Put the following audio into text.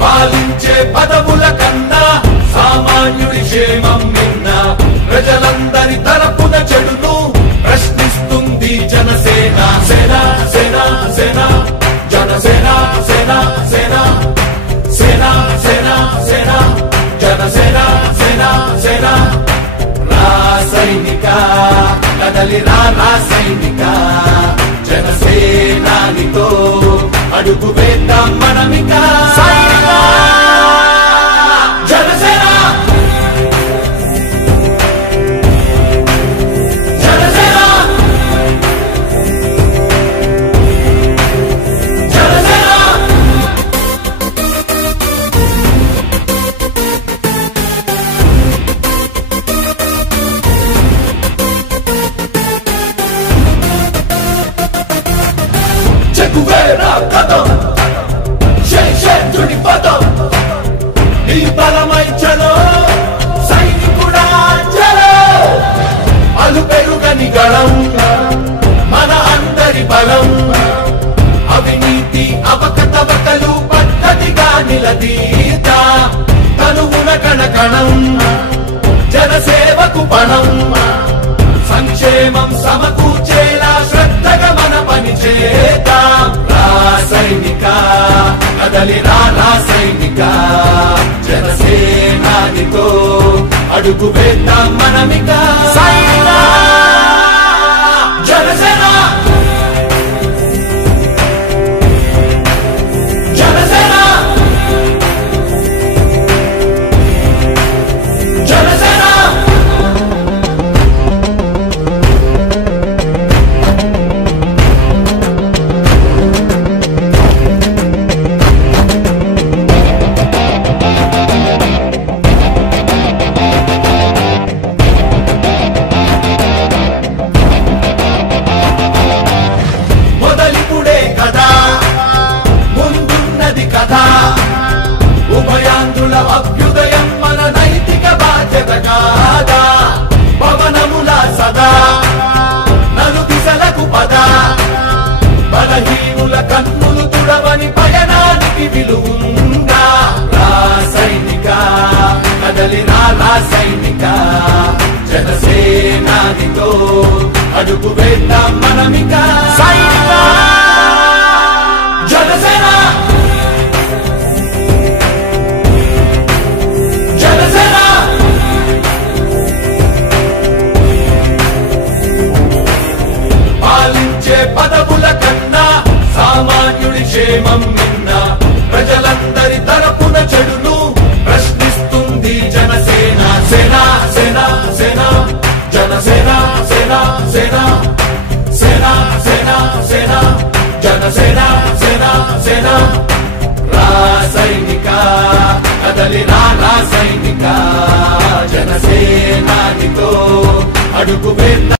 పాలించే పదవుల కన్నా సామాన్యుడి క్షేమం నిన్న ప్రజలందరి తరపున చెడును ప్రశ్నిస్తుంది జనసేన సేన సేన సేన జనసేన సేన సేన సేన సేన సేన జనసేన సేన సేన రాసైనిక కదలిరా రాసైనిక జనసేనానితో అడుగు వేద్దాం మనమిక జనసేన జనసేన జనసేన చెగువేరా కదం శేషేంద్రుడి పదం నీ బలమై చలో సైనికుడా చలో అలు పెరుగని గళం మన అందరి బలం అవినీతి అవకతవకలు పద్ధతిగా నిలదీత తనువున కణకణం జనసేవకు పణం సంక్షేమం సమకూర్చేలా శ్రద్ధగా మన పని చేద్దాం రాసైనిక కదలిరా రాసైనిక జనసేనానితో అడుగు వేద్దాం మనమిక జనసేన జనసేన జనసేన ఉభయాంధ్రుల అభ్యుదయం మన నైతిక బాధ్యత కాదా పవనముల సదా నలు దిశలకు పద బలహీనుల కన్నులు తుడవని పయనానికి విలువుందా రాసైనిక కదలిరా రాసైనిక జనసేనానితో అడుగు వేద్దాం మనమిక జనసేన జనసేన పాలించే పదవుల కన్నా సామాన్యుడి క్షేమం నిన్న ప్రజలందరి తరపున చెడును ప్రశ్నిస్తుంది జనసేన సేన సేన సేన జనసేన సేన సేన సేన సేన సేన జనసేన సేన సేన రాసైనిక కదలిరా రాసైనిక జనసేనానితో అడుగు వేద్దాం